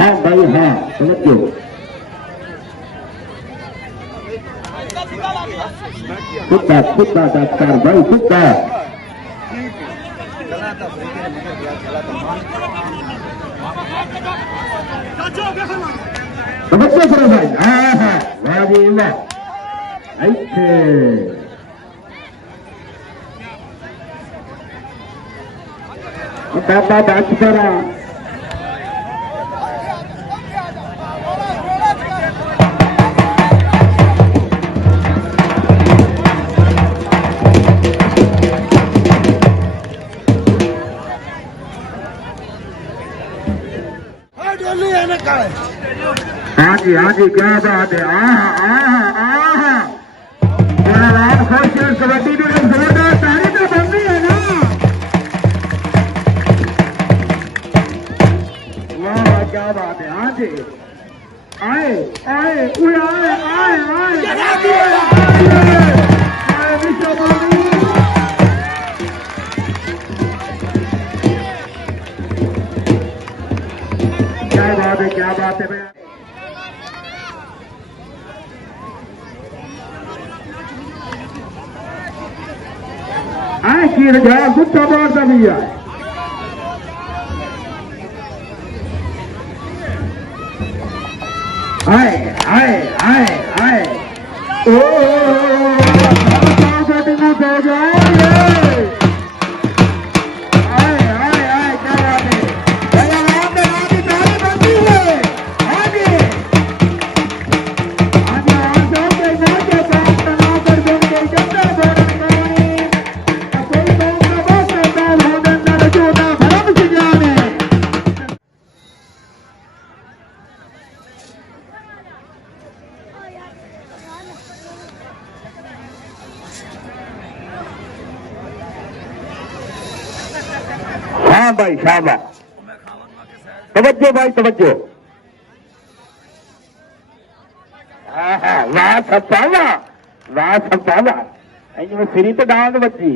हाँ भाई हाँ समझो। कुत्ता कुत्ता डॉक्टर भाई कुत्ता समझो करो भाई। हाँ हाँ वाह जी वाह ऐसे बाबा बात करा हाँ जी क्या बात है। कबड्डी भी जोरदार तारीफ तो बन रही है ना। वाह क्या बात है। हाँ जी आए आए आए आए क्या बात है क्या बात है भैया। की रजा गुस्सा मारता भैया। आए आए आए आए ओ भाई शाबाश तवज्जो भाई तवज्जो। वाह सपावा वाह सपावा में फिरी तो डांग बची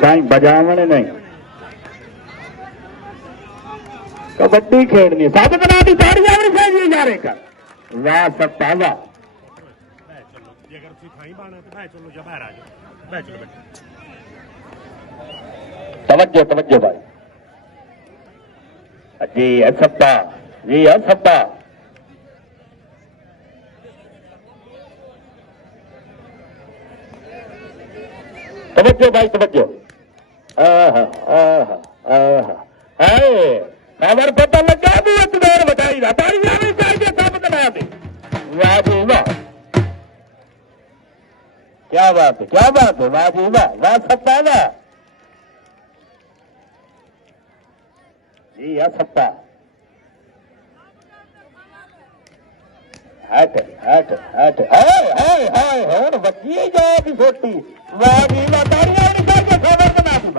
साईं बजावने नहीं कबड्डी खेलनी साथ बना दी ताड़ियां भी चाहिए जा रहे का। वाह सपावा तवज्जो तवज्जो भाई जी असप्पा जी असप्पा तवज्जो भाई तवज्जो। खबर पता लगा भी एक देर बताई था ताड़ियां भी चाहिए सब बना दी। वाह जी वाह क्या बात है क्या बात है। वाह जी वाह वाह सप्पा वाह जी सप्पा हट हट हट हाय हाय हाय और बच्ची जाओगी छोटी। वाह जी वाह ताड़ियां भी चाहिए खबर बना दी।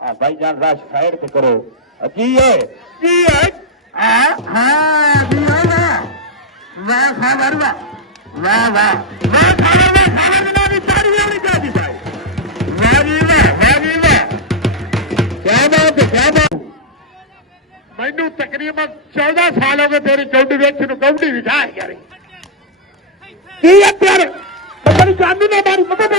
हाँ भाई जान राश साइड पे करो जी है जी है। हाँ जी वाह वाह खबर वाह वाह वाह वाह खबर बना दी ताड़ियां भी चाहिए भाई। वाह जी वाह क्या बात है क्या बात। मैनू तकरीबन 14 साल हो गए तेरी कौडी वेच कौडी विखा यार की है प्यारे पता चांदी ने मारी प्यारे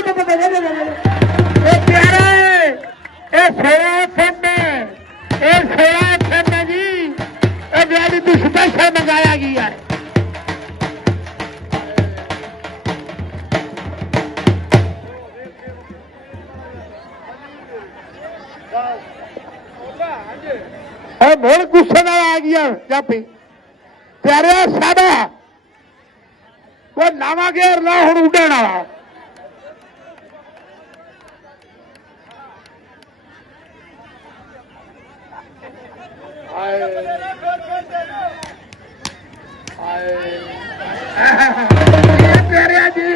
जी गाड़ी तू स्पेशल मंगाया गया है। मोड़ गुस्से ना आ गया जापी प्यारे साढ़ा वो नवा गेर ला हूं उड़न वाला। प्यारे जी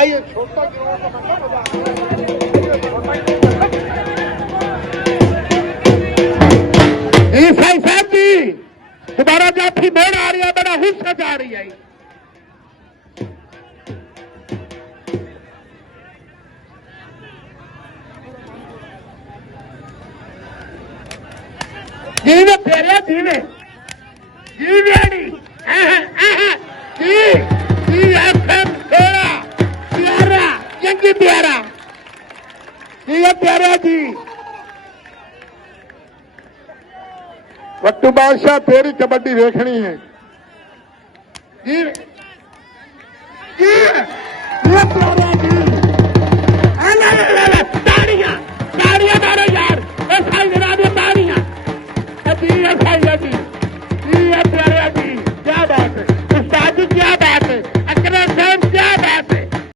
आइए छोटा गिरोह का मतलब ईसाई साहब जी दोबारा जाफी मोड़ आ रही है, बड़ा हुस्सा जा रही है। जीवे फेरे जीवे जीवे जी एफएम फेरा प्यारा जंगी प्यारा जी प्यारा जी वट्टू बादशाह तेरी कबड्डी देखनी है जी जी ये प्यारा जी ताड़ियां ताड़ियां मारो यार, ऐसा ही जरा दे ताड़ियां जी, ऐसा ही जी